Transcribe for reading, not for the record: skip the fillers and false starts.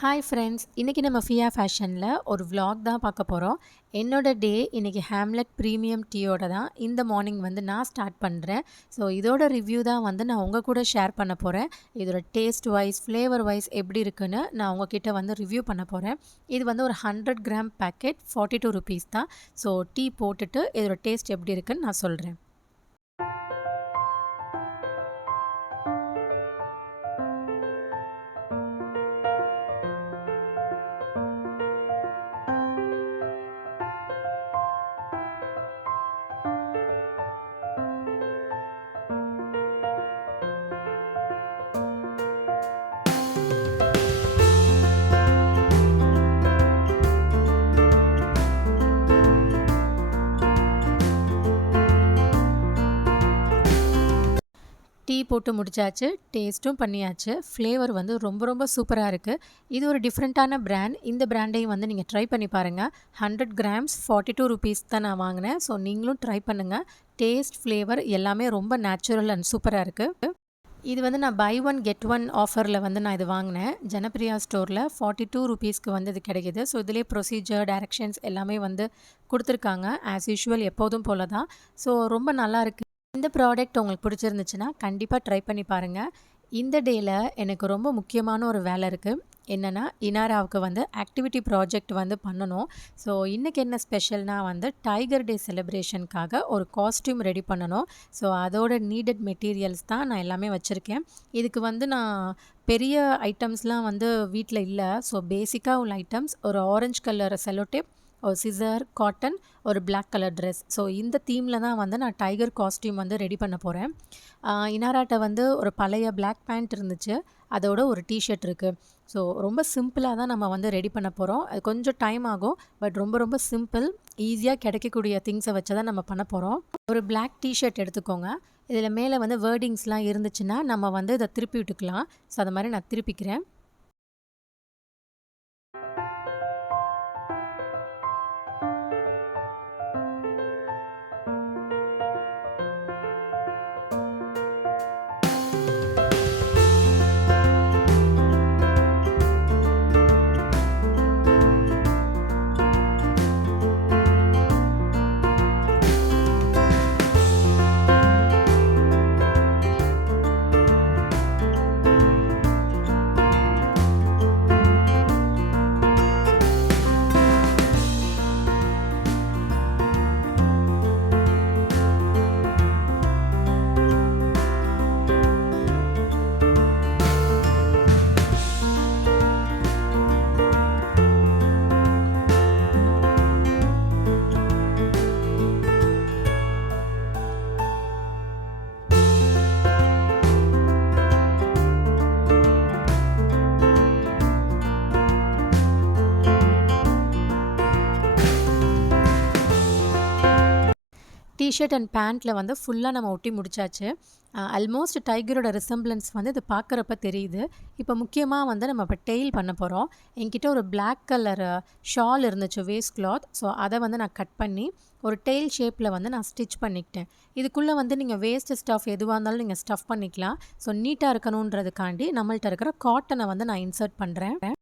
Hi friends, இன்றைக்கி நம்ம flea ஃபேஷனில் ஒரு vlog தான் பார்க்க போகிறோம். என்னோட டே இன்றைக்கி ஹேம்லெட் ப்ரீமியம் டீயோட தான் இந்த மார்னிங் வந்து நான் ஸ்டார்ட் பண்ணுறேன். ஸோ இதோட ரிவ்யூ தான் வந்து நான் உங்கள் கூட ஷேர் பண்ண போகிறேன். இதோட டேஸ்ட் வைஸ், ஃப்ளேவர் வைஸ் எப்படி இருக்குன்னு நான் உங்ககிட்ட வந்து ரிவ்யூ பண்ண போகிறேன். இது வந்து ஒரு 100 கிராம் பேக்கெட், 42 ருபீஸ் தான். ஸோ டீ போட்டுட்டு இதோட டேஸ்ட் எப்படி இருக்குன்னு நான் சொல்கிறேன். டீ போட்டு முடிச்சாச்சு, டேஸ்ட்டும் பண்ணியாச்சு. ஃப்ளேவர் வந்து ரொம்ப சூப்பராக இருக்குது. இது ஒரு டிஃப்ரெண்ட்டான பிராண்ட். இந்த பிராண்டையும் வந்து நீங்கள் ட்ரை பண்ணி பாருங்கள். 100 கிராம்ஸ் 42 ருபீஸ் தான் நான் வாங்கினேன். ஸோ நீங்களும் ட்ரை பண்ணுங்கள். டேஸ்ட், ஃப்ளேவர் எல்லாமே ரொம்ப நேச்சுரல் அண்ட் சூப்பராக இருக்குது. இது வந்து நான் பை ஒன் கெட் ஒன் ஆஃபரில் வந்து நான் இது வாங்கினேன். ஜனப்ரியா ஸ்டோரில் 42 ருபீஸ்க்கு வந்து இது கிடைக்கிது. ஸோ இதிலே ப்ரொசீஜர், டைரக்ஷன்ஸ் எல்லாமே வந்து கொடுத்துருக்காங்க. ஆஸ் யூஷுவல் எப்போதும் போல தான். ஸோ ரொம்ப நல்லா இருக்குது. இந்த ப்ராடக்ட் உங்களுக்கு பிடிச்சிருந்துச்சுன்னா கண்டிப்பாக ட்ரை பண்ணி பாருங்கள். இந்த டேயில் எனக்கு ரொம்ப முக்கியமான ஒரு வேலை இருக்குது. என்னென்னா, இனாராவுக்கு வந்து ஆக்டிவிட்டி ப்ராஜெக்ட் வந்து பண்ணணும். ஸோ இன்றைக்கி என்ன ஸ்பெஷல்னால் வந்து டைகர் டே செலிப்ரேஷனுக்காக ஒரு காஸ்டியூம் ரெடி பண்ணணும். ஸோ அதோட நீடட் மெட்டீரியல்ஸ் தான் நான் எல்லாமே வச்சுருக்கேன். இதுக்கு வந்து நான் பெரிய ஐட்டம்ஸ்லாம் வந்து வீட்டில் இல்லை. ஸோ பேசிக்காக உள்ள ஐட்டம்ஸ் ஒரு ஆரஞ்சு கலர் செல்லோடேப், ஒரு சிசர், காட்டன், ஒரு பிளாக் கலர் ட்ரெஸ். ஸோ இந்த தீமில் தான் வந்து நான் டைகர் காஸ்டியூம் வந்து ரெடி பண்ண போகிறேன். இனாராட்ட வந்து ஒரு பழைய பிளாக் பேண்ட் இருந்துச்சு, அதோட ஒரு டிஷர்ட் இருக்குது. ஸோ ரொம்ப சிம்பிளாக தான் நம்ம வந்து ரெடி பண்ண போகிறோம். அது கொஞ்சம் டைம் ஆகும், பட் ரொம்ப சிம்பிள். ஈஸியாக கிடைக்கக்கூடிய திங்ஸை வச்சு தான் நம்ம பண்ண போகிறோம். ஒரு பிளாக் டிஷர்ட் எடுத்துக்கோங்க. இதில் மேலே வந்து வேர்டிங்ஸ்லாம் இருந்துச்சுன்னா நம்ம வந்து இதை திருப்பி விட்டுக்கலாம். ஸோ அது மாதிரி நான் திருப்பிக்கிறேன். டிஷர்ட் அண்ட் பேண்ட்டில் வந்து ஃபுல்லாக நம்ம ஒட்டி முடிச்சாச்சு. ஆல்மோஸ்ட் டைகரோட ரிசம்பிளன்ஸ் வந்து இது பார்க்குறப்ப தெரியுது. இப்போ முக்கியமாக வந்து நம்ம இப்போ டெயில் பண்ண போகிறோம். என்கிட்ட ஒரு பிளாக் கலர் ஷால் இருந்துச்சு, வேஸ்ட் கிளாத். ஸோ அதை வந்து நான் கட் பண்ணி ஒரு டெயில் ஷேப்பில் வந்து நான் ஸ்டிச் பண்ணிக்கிட்டேன். இதுக்குள்ளே வந்து நீங்கள் வேஸ்ட் ஸ்டஃப் எதுவாக இருந்தாலும் நீங்கள் ஸ்டஃப் பண்ணிக்கலாம். ஸோ நீட்டாக இருக்கணுன்றதுக்காண்டி நம்மள்ட்ட இருக்கிற காட்டனை வந்து நான் இன்சர்ட் பண்ணுறேன்.